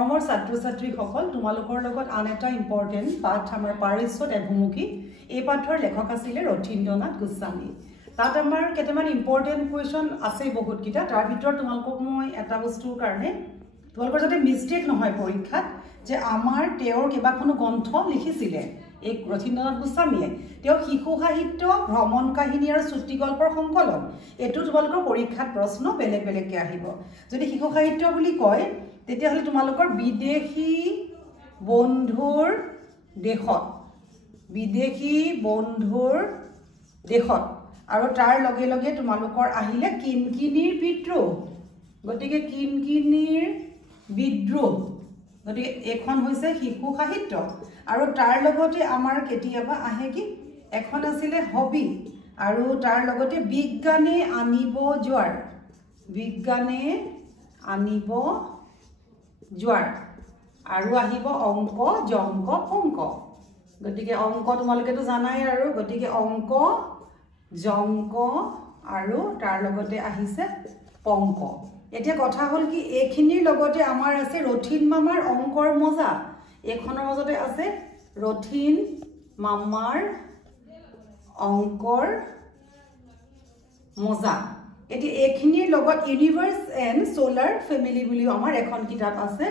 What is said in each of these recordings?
আমাৰ ছাত্ৰ-ছাত্ৰীসকল তোমালোকৰ লগত আন এটা ইম্পৰ্টেন্ট পাঠ আমাৰ পাৰিশ্ৰত এভুমুখী এই পাঠৰ লেখক আছিল ৰথীন্দ্ৰনাথ গোস্বামী। তাত আমাৰ কেইটামান ইম্পৰ্টেন্ট কুৱেশ্যন আছে বহুত কিটা। তাৰ ভিতৰত তোমালোকক মই এটা বস্তুৰ কাৰণে তোমালোকৰ যাতে মিষ্টেক নহয় পৰীক্ষাত যে আমাৰ তেওঁৰ কেইবাখনো গ্ৰন্থ লিখিছিলে এই ৰথীন্দ্ৰনাথ গোস্বামীয়ে। তেওঁ শিশু সাহিত্য, ভ্ৰমণ কাহিনী আৰু চুটি গল্পৰ সংকলন এটো তোমালোকৰ পৰীক্ষাত প্ৰশ্ন বেলেগ বেলেগকৈ আহিব। যদি শিশু সাহিত্য বুলি কয় তেতিয়াহ'লে তোমালোকৰ বিদেশী বন্ধুৰ দেশত আৰু তাৰ লগে লগে তোমালোকৰ আহিলে কিনকিনিৰ বিদ্ৰোহ। গতিকে কিনকিনিৰ বিদ্ৰোহ, গতিকে এখন হৈছে শিশু সাহিত্য। আৰু তাৰ লগতে আমাৰ কেতিয়াবা আহে কি এখন আছিলে হবি আৰু তাৰ লগতে বিজ্ঞানে আনিব জোৱাৰ, আৰু আহিব অংক জংক পংক। গতিকে অংক তোমালোকেতো জানাই আৰু গতিকে অংক জংক আৰু তাৰ লগতে আহিছে পংক। এতিয়া কথা হ'ল কি এইখিনিৰ লগতে আমাৰ আছে ৰথীন মামাৰ অংকৰ মজা। এইখনৰ মাজতে আছে ৰথীন মামাৰ অংকৰ মজা। এতিয়া এইখিনিৰ লগত ইউনিভাৰ্স এণ্ড সোলাৰ ফেমিলি বুলিও আমাৰ এখন কিতাপ আছে,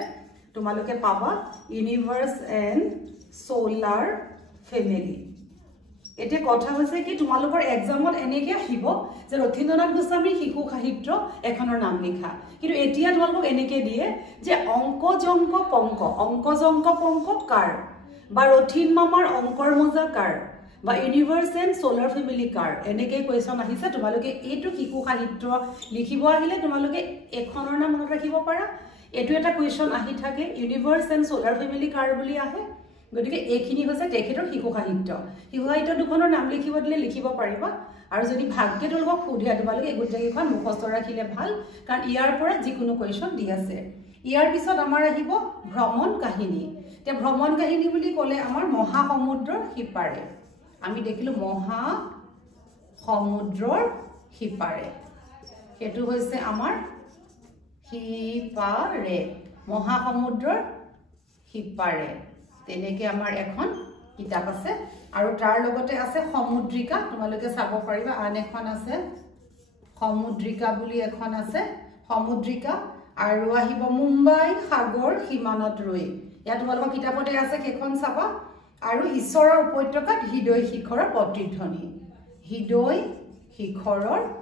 তোমালোকে পাবা ইউনিভাৰ্স এণ্ড সোলাৰ ফেমিলি। এতিয়া কথা হৈছে কি তোমালোকৰ এক্সামত এনেকৈ আহিব যে ৰথীন্দ্ৰনাথ গোস্বামীৰ শিশু সাহিত্য এখনৰ নাম লিখা, কিন্তু এতিয়া তোমালোকক এনেকৈ দিয়ে যে অংক জংক পংক কাৰ, বা ৰথীন মামাৰ অংকৰ মজা কাৰ, বা ইউনিভাৰ্স এণ্ড সোলাৰ ফেমিলি কাৰ, এনেকৈ কুৱেশ্যন আহিছে। তোমালোকে এইটো শিশু সাহিত্য লিখিব আহিলে তোমালোকে এখনৰ নাম মনত ৰাখিব পাৰা। এইটো এটা কুৱেশ্যন আহি থাকে ইউনিভাৰ্স এণ্ড সোলাৰ ফেমিলি কাৰ বুলি আহে। গতিকে এইখিনি হৈছে তেখেতৰ শিশু সাহিত্য। শিশু সাহিত্য দুখনৰ নাম লিখিব দিলে লিখিব পাৰিবা। আৰু যদি ভাগ্যে তোমালোকক সোধে তোমালোকে এই গোটেইকেইখন মুখস্থ ৰাখিলে ভাল, কাৰণ ইয়াৰ পৰা যিকোনো কুৱেশ্যন দি আছে। ইয়াৰ পিছত আমাৰ আহিব ভ্ৰমণ কাহিনী। এতিয়া ভ্ৰমণ কাহিনী বুলি ক'লে আমাৰ মহাসমুদ্ৰৰ সিপাৰে, আমি দেখিলোঁ মহাসমুদ্ৰৰ সিপাৰে, সেইটো হৈছে আমাৰ সিপাৰে, মহাসমুদ্ৰৰ সিপাৰে। তেনেকৈ আমাৰ এখন কিতাপ আছে। আৰু তাৰ লগতে আছে সমুদ্ৰিকা, তোমালোকে চাব পাৰিবা। আন এখন আছে সমুদ্ৰিকা বুলি এখন আছে, সমুদ্ৰিকা। আৰু আহিব মুম্বাই সাগৰ সীমানত ৰৈ, ইয়াত তোমালোকৰ কিতাপতে আছে, সেইখন চাবা। আৰু ঈশ্বৰৰ উপত্যকাত হৃদয় শিখৰৰ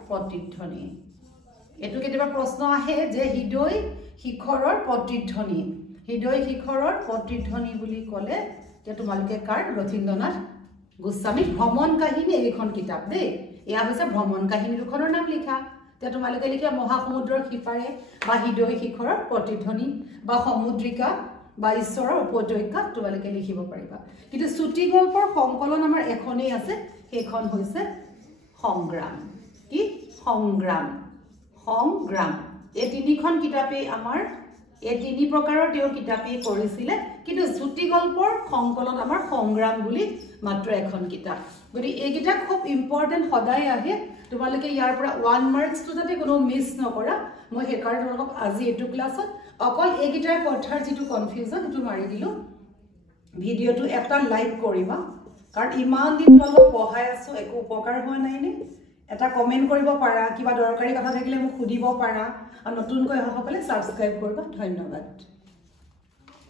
প্ৰতিধ্বনি, এইটো কেতিয়াবা প্ৰশ্ন আহে যে হৃদয় শিখৰৰ প্ৰতিধ্বনি বুলি ক'লে এতিয়া তোমালোকে কাৰ ৰথীন্দ্ৰনাথ গোস্বামী ভ্ৰমণ কাহিনী এইখন কিতাপ দেই। এয়া হৈছে ভ্ৰমণ কাহিনী দুখনৰ নাম লিখা। এতিয়া তোমালোকে লিখিবা মহাসমুদ্ৰৰ সিপাৰে বা হৃদয় শিখৰৰ প্ৰতিধ্বনি বা সমুদ্ৰিকা বা ঈশ্বৰৰ উপত্যকাত তোমালোকে লিখিব পাৰিবা। কিন্তু চুটি গল্পৰ সংকলন আমাৰ এখনেই আছে, সেইখন হৈছে সংগ্ৰাম। কি সংগ্ৰাম? এই তিনিখন কিতাপেই আমাৰ এই তিনি প্ৰকাৰৰ তেওঁৰ কিতাপেই কৰিছিলে, কিন্তু চুটি গল্পৰ সংকলন আমাৰ সংগ্ৰাম বুলি মাত্ৰ এখন কিতাপ। গতিকে এইকেইটা খুব ইম্পৰ্টেণ্ট, সদায় আহে। তোমালোকে ইয়াৰ পৰা 1 মাৰ্কছটো যাতে কোনো মিছ নকৰা, মই সেইকাৰণে তোমালোকক আজি এইটো ক্লাছত অকল এইকেইটাৰ কথাৰ যিটো কনফিউজন সেইটো মাৰি দিলোঁ। ভিডিঅ'টো এটা লাইক কৰিবা, কাৰণ ইমান দিন তোমালোকক পঢ়াই আছোঁ, একো উপকাৰ হোৱা নাইনে? এটা কমেণ্ট কৰিব পাৰা, কিবা দৰকাৰী কথা থাকিলে মোক সুধিব পাৰা, আৰু নতুনকৈ অহাসকলে ছাবস্ক্ৰাইব কৰিবা। ধন্যবাদ।